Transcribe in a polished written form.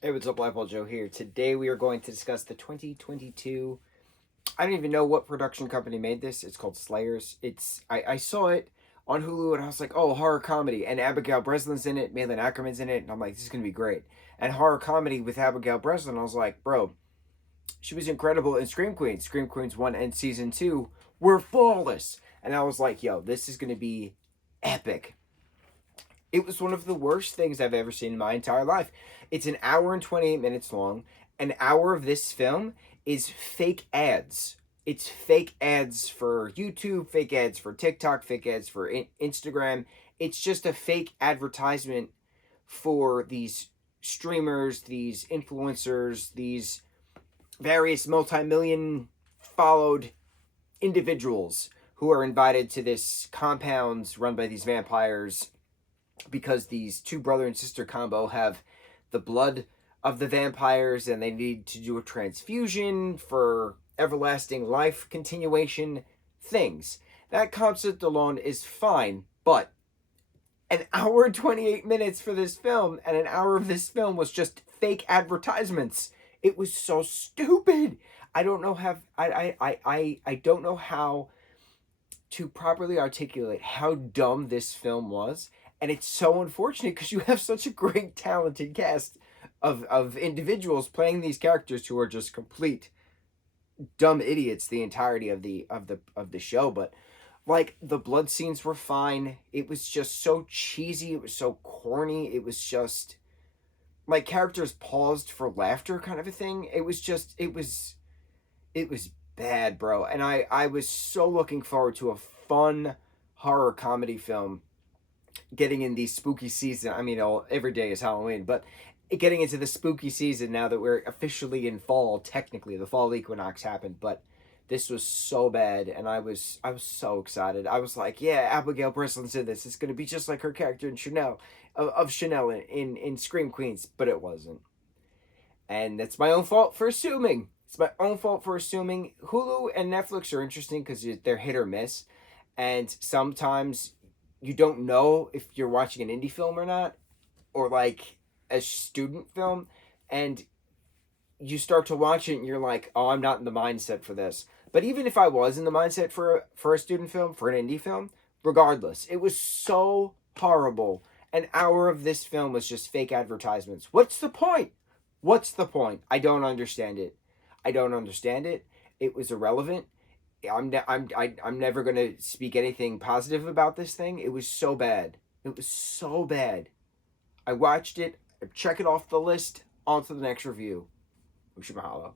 Hey, what's up, lightboltjoe here. Today we are going to discuss the 2022. I don't even know what production company made this. It's called Slayers. I saw it on Hulu and I was like, oh, horror comedy. And Abigail Breslin's in it, Malin Ackerman's in it, and I'm like, this is gonna be great. And horror comedy with Abigail Breslin, I was like, bro, she was incredible in Scream Queens. Scream Queens 1 and Season 2 were flawless. And I was like, yo, this is gonna be epic. It was one of the worst things I've ever seen in my entire life. It's an hour and 28 minutes long. An hour of this film is fake ads. It's fake ads for YouTube, fake ads for TikTok, fake ads for Instagram. It's just a fake advertisement for these streamers, these influencers, these various multi-million followed individuals who are invited to this compound run by these vampires because these two brother and sister combo have the blood of the vampires and they need to do a transfusion for everlasting life continuation things. That concept alone is fine, but an hour and 28 minutes for this film, and an hour of this film was just fake advertisements. It was so stupid. I don't know how I don't know how to properly articulate how dumb this film was, and it's so unfortunate because you have such a great talented cast of individuals playing these characters who are just complete dumb idiots the entirety of the show. But like, the blood scenes were fine. It was just so cheesy, it was so corny, it was just like characters paused for laughter kind of a thing. It was bad, bro. And I was so looking forward to a fun horror comedy film getting in the spooky season. I mean, every day is Halloween, but getting into the spooky season now that we're officially in fall. Technically, the fall equinox happened, but this was so bad, and I was so excited. I was like, yeah, Abigail Breslin's in this. It's gonna be just like her character in Chanel, of Chanel in Scream Queens, but it wasn't. And that's my own fault for assuming. It's my own fault for assuming. Hulu and Netflix are interesting because they're hit or miss, and sometimes you don't know if you're watching an indie film or not, or like a student film, and you start to watch it and you're like, oh, I'm not in the mindset for this. But even if I was in the mindset for a student film, for an indie film, regardless, it was so horrible. An hour of this film was just fake advertisements. What's the point? What's the point? I don't understand it. I don't understand it. It was irrelevant. I'm never gonna speak anything positive about this thing. It was so bad. It was so bad. I watched it. Check it off the list. On to the next review. Mucho mahalo.